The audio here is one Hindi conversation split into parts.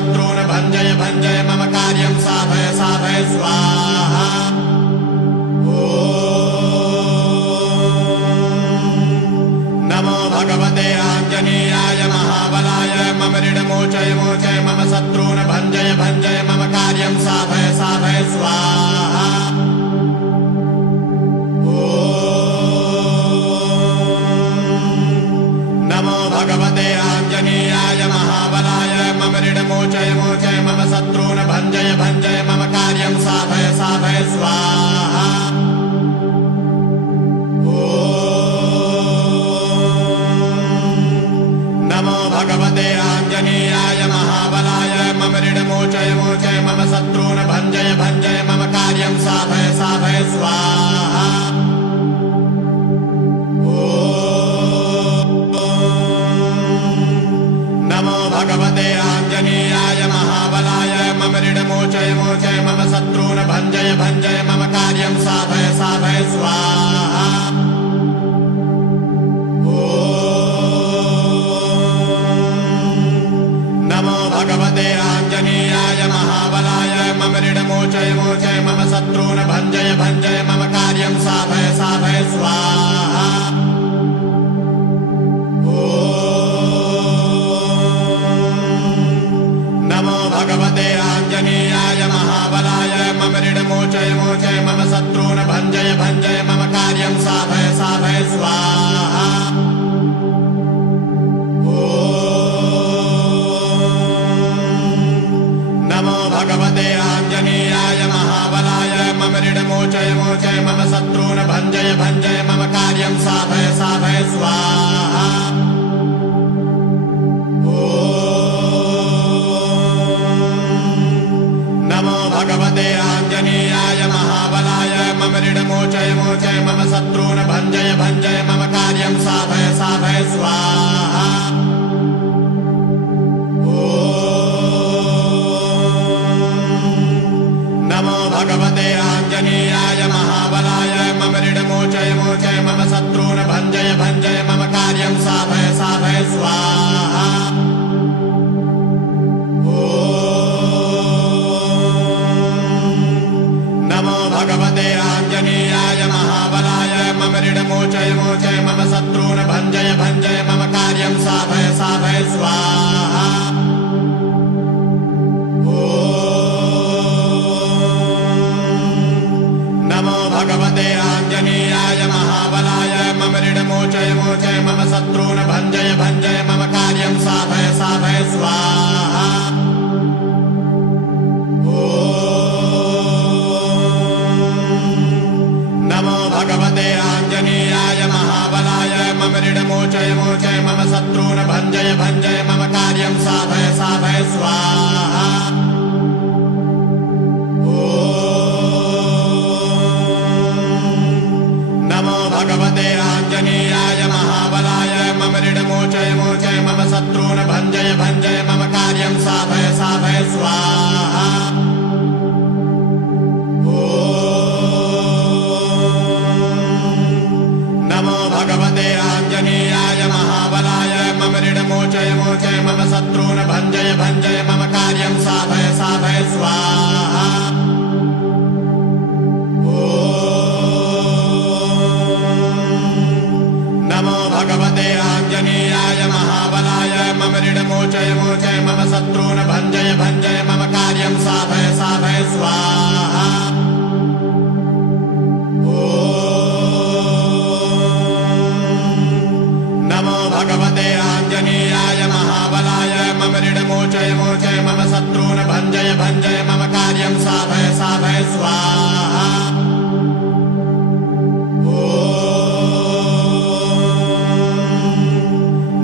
शत्रून् भञ्जय भञ्जय मम कार्यं साधय साधय स्वाहा। नमो भगवते आञ्जनेयाय महाबलाय मम ऋणमोचय मोचय मम शत्रून् भञ्जय भञ्जय मम कार्यं साधय साधय स्वाहा। नमो भगवते आञ्जनेयाय महाबलाय मम ऋणमोचय मोचय मम शत्रून् भञ्जय भञ्जय मम कार्यं साधय साधय स्वाहा। नमो भगवते आञ्जनेयाय महाबलाय मम ऋणमोचय मोचय मम शत्रून् भञ्जय भञ्जय मम कार्यं साधय साधय स्वाहा। नमो भगवते आञ्जनेयाय महाबलाय मम ऋणमोचय मोचय मम शत्रून् भञ्जय भञ्जय मम कार्यं साधय साधय स्वाहा। नमो भगवते आञ्जनेयाय महाबलाय मम ऋणमोचय मोचय मम शत्रून् भञ्जय भञ्जय मम कार्यं साधय साधय स्वाहा। नमो भगवते आञ्जनेयाय महाबलाय मम ऋणमोचय मोचय मम शत्रून् भञ्जय भञ्जय मम कार्यं साधय साधय स्वाहा। नमो भगवते आञ्जनेयाय महाबलाय मम ऋणमोचय मोचय मम शत्रून् भञ्जय भञ्जय मम कार्यं साधय साधय स्वाहा। नमो भगवते आञ्जनेयाय महाबलाय मम ऋणमोचय मोचय मम शत्रून् भञ्जय भञ्जय मम कार्यं साधय साधय स्वाहा। नमो भगवते आञ्जनेयाय महाबलाय मम ऋणमोचय मोचय मम शत्रून् भञ्जय भञ्जय मम कार्यं साधय साधय स्वाहा। नमो भगवते आञ्जनेयाय महाबलाय मम ऋणमोचय मोचय मम शत्रून् भञ्जय भञ्जय मम कार्यं साधय साधय स्वाहा। नमो भगवते आञ्जनेयाय महाबलाय मम ऋणमोचय मोचय मम शत्रून् भञ्जय भञ्जय मम कार्यं साधय साधय स्वाहा। नमो भगवते आञ्जनेयाय महाबलाय मम ऋणमोचय मोचय मम शत्रून् भञ्जय भञ्जय मम कार्यं साधय साधय स्वाहा। नमो भगवते आञ्जनेयाय महाबलाय मम ऋणमोचय मोचय मम शत्रून् भञ्जय भञ्जय मम कार्यं साधय साधय स्वाहा। नमो भगवते आञ्जनेयाय महाबलाय मम ऋणमोचय मोचय मम शत्रून् भञ्जय भञ्जय मम कार्यं साधय साधय स्वाहा। नमो भगवते आञ्जनेयाय महाबलाय मम ऋणमोचय मोचय मम शत्रून् भञ्जय भञ्जय मम कार्यं साधय साधय स्वाहा। नमो भगवते आञ्जनेयाय महाबलाय मम ऋणमोचय मोचय मम शत्रून् भञ्जय भञ्जय मम कार्यं साधय साधय स्वाहा।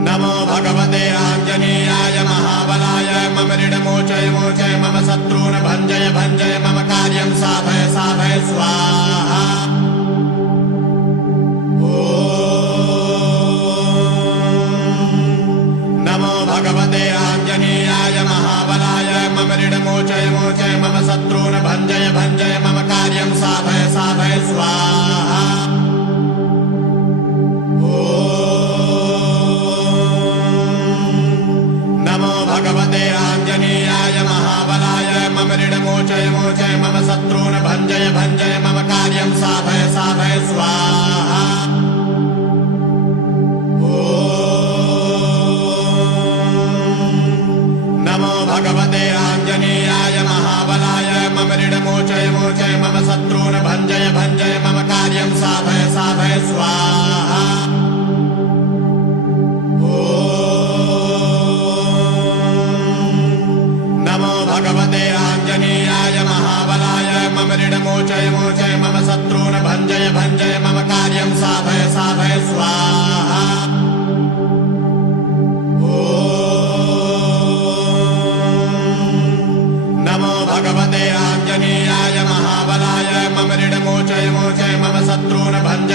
नमो भगवते आञ्जनेयाय महाबलाय मम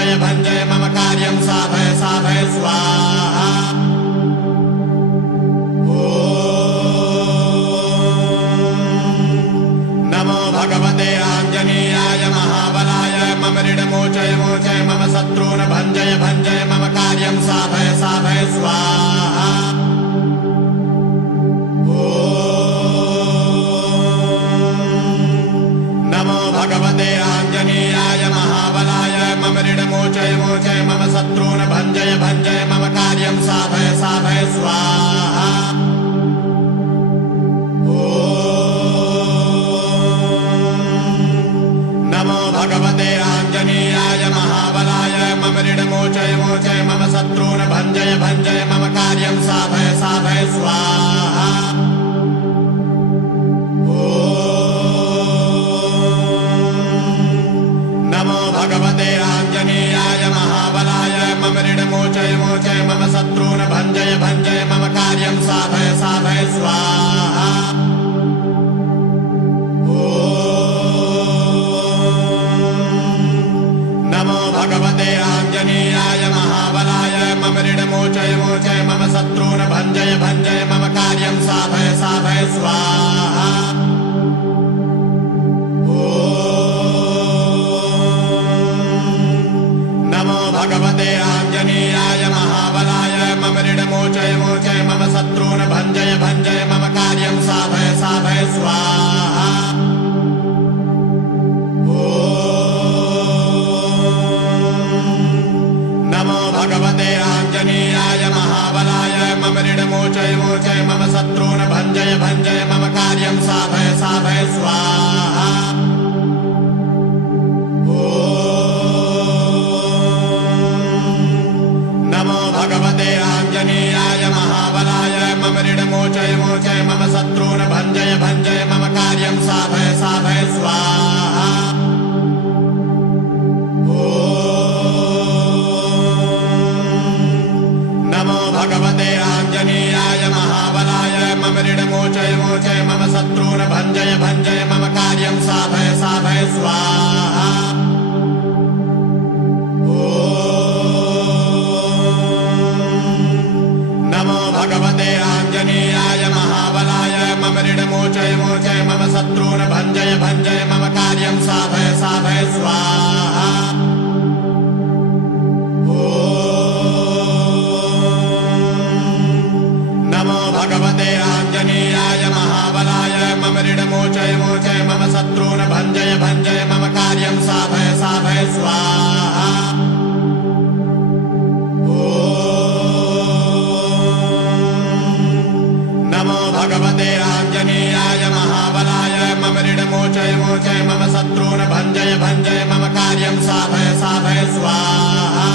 भञ्जय भञ्जय मम कार्यं साधय साधय स्वाहा नमो भगवते आञ्जनेयाय महाबलाय मम ऋणमोचय मोचय मम शत्रून् भञ्जय भञ्जय मम कार्यं साधय साधय स्वाहा नमो भगवते आञ्जनेयाय महाबलाय मम ऋणमोचय मोचय मम शत्रून् भञ्जय भञ्जय मम कार्यं साधय साधय स्वाहा नमो भगवते आञ्जनेयाय महाबलाय मम ऋणमोचय मोचय मम शत्रून् भञ्जय भञ्जय मम कार्यं साधय साधय स्वाहा नमो भगवते आञ्जनेयाय महाबलाय मम ऋणमोचय मोचय मम शत्रून् भञ्जय भञ्जय मम कार्यं साधय साधय स्वाहा नमो भगवते आञ्जनेयाय महाबलाय मम ऋणमोचय मोचय मम शत्रून् भञ्जय भञ्जय मम कार्यं साधय साधय स्वाहा नमो भगवते आञ्जनेयाय महाबलाय मम ऋणमोचय मोचय मम शत्रून् भञ्जय भञ्जय मम कार्यं साधय साधय स्वाहा नमो भगवते आञ्जनेयाय महाबलाय मम ऋणमोचय मोचय मम शत्रून् भञ्जय भञ्जय मम कार्यं साधय साधय स्वाहा नमो भगवते आञ्जनेयाय महाबलाय मम ऋणमोचय मोचय मम शत्रून् भञ्जय भञ्जय मम कार्यं साधय साधय स्वाहा नमो भगवते आञ्जनेयाय महाबलाय मम ऋणमोचय मोचय मम शत्रून् भञ्जय भञ्जय मम कार्यं साधय साधय स्वाहा नमो भगवते आञ्जनेयाय महाबलाय मम ऋणमोचय मोचय मम शत्रून् भञ्जय भञ्जय मम कार्यं साधय साधय स्वाहा नमो भगवते आञ्जनेयाय महाबलाय मम ऋणमोचय मोचय मम शत्रून् भञ्जय भञ्जय मम कार्यं साधय साधय स्वाहा नमो भगवते आञ्जनेयाय महाबलाय मम ऋणमोचय मोचय मम शत्रून् भञ्जय भञ्जय मम कार्यं साधय साधय स्वाहा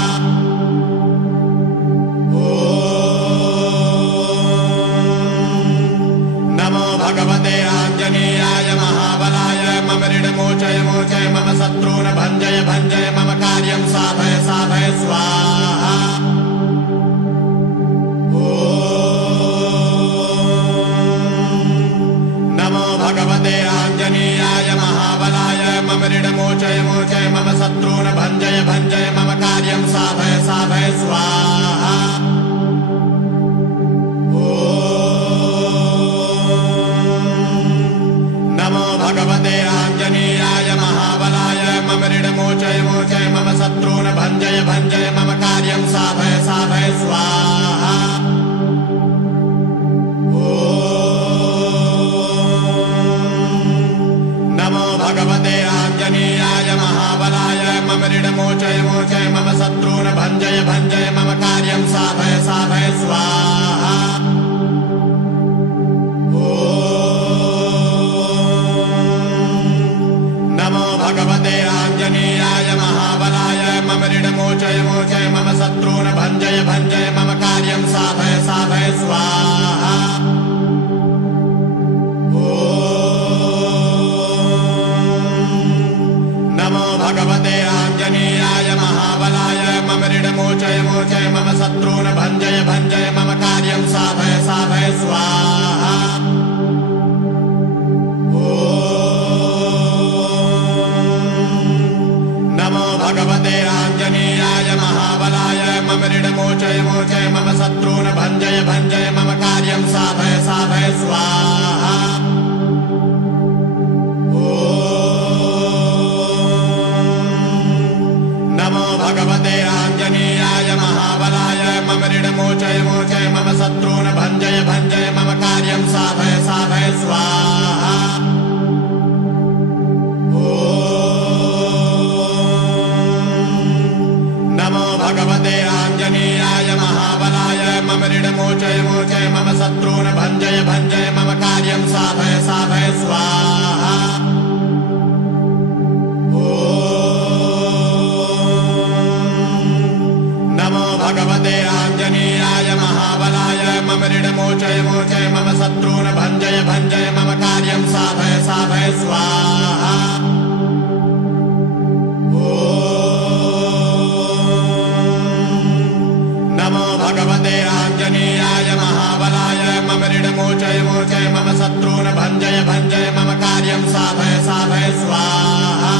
नमो भगवते आञ्जनेयाय महाबलाय मम ऋणमोचय मोचय मम शत्रून् भञ्जय भञ्जय मम कार्यं साधय साधय स्वाहा नमो भगवते आञ्जनेयाय महाबलाय मम ऋणमोचय मोचय मम शत्रून् भञ्जय भञ्जय मम कार्यं साधय साधय स्वाहा नमो भगवते आञ्जनेयाय महाबलाय मम ऋणमोचय मोचय मम शत्रून् भञ्जय भञ्जय मम कार्यं साधय साधय स्वाहा नमो भगवते आञ्जनेयाय महाबलाय मम ऋणमोचय मोचय मम शत्रून् भञ्जय भञ्जय मम कार्यं साधय साधय स्वाहा नमो भगवते आञ्जनेयाय महाबलाय मम ऋणमोचय मोचय मम शत्रून् भञ्जय भञ्जय मम कार्यं साधय साधय स्वाहा नमो भगवते आञ्जनेयाय महाबलाय मम ऋणमोचय मोचय मम शत्रून् भञ्जय भञ्जय मम कार्यं साधय साधय स्वाहा नमो भगवते आञ्जनेयाय मोचय मोचय मम शत्रून् भञ्जय भञ्जय मम कार्यं साधय साधय स्वाहा नमो भगवते आञ्जनेयाय महाबलाय मम ऋणमोचय मोचय मम शत्रून् भञ्जय भञ्जय मम कार्यं साधय साधय स्वाहा नमो भगवते आञ्जनेयाय महाबलाय मम ऋणमोचय मोचय मम शत्रून् भञ्जय भञ्जय मम कार्यं साधय साधय स्वाहा नमो भगवते आञ्जनेयाय महाबलाय मम ऋणमोचय मोचय मम शत्रून् भञ्जय भञ्जय मम कार्यं साधय साधय स्वाहा नमो भगवते आञ्जनेयाय महाबलाय मम ऋणमोचय मोचय मम शत्रून् भञ्जय भञ्जय मम कार्यं साधय साधय स्वाहा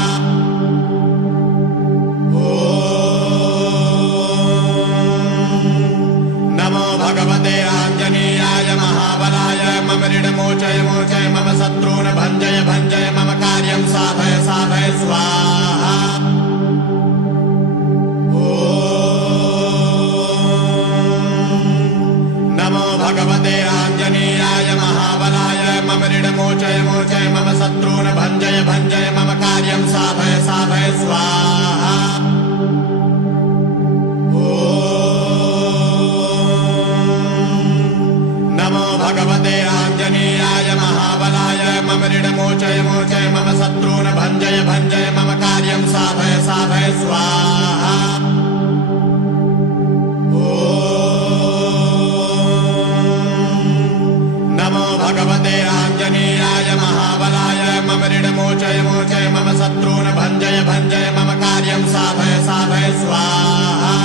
नमो भगवते आञ्जनेयाय महाबलाय मम ऋणमोचय मोचय मम शत्रून् भञ्जय भञ्जय मम कार्यं साधय साधय स्वाहा नमो भगवते आञ्जनेयाय महाबलाय मम ऋणमोचय मोचय मम शत्रून् भञ्जय भञ्जय मम कार्यं साधय साधय स्वाहा नमो भगवते आञ्जनेयाय महाबलाय मम ऋणमोचय मोचय मम शत्रून् भञ्जय भञ्जय मम कार्यं साधय साधय स्वाहा नमो भगवते आञ्जनेयाय महाबलाय मम ऋणमोचय मोचय मम शत्रून् भञ्जय भञ्जय मम कार्यं साधय साधय स्वाहा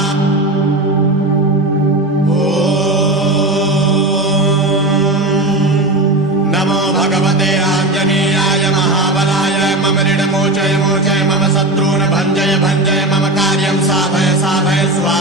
नमो भगवते आञ्जनेयाय महाबलाय मम ऋणमोचय मोचय मम शत्रून् भञ्जय भञ्जय मम कार्यं साधय साधय स्वाहा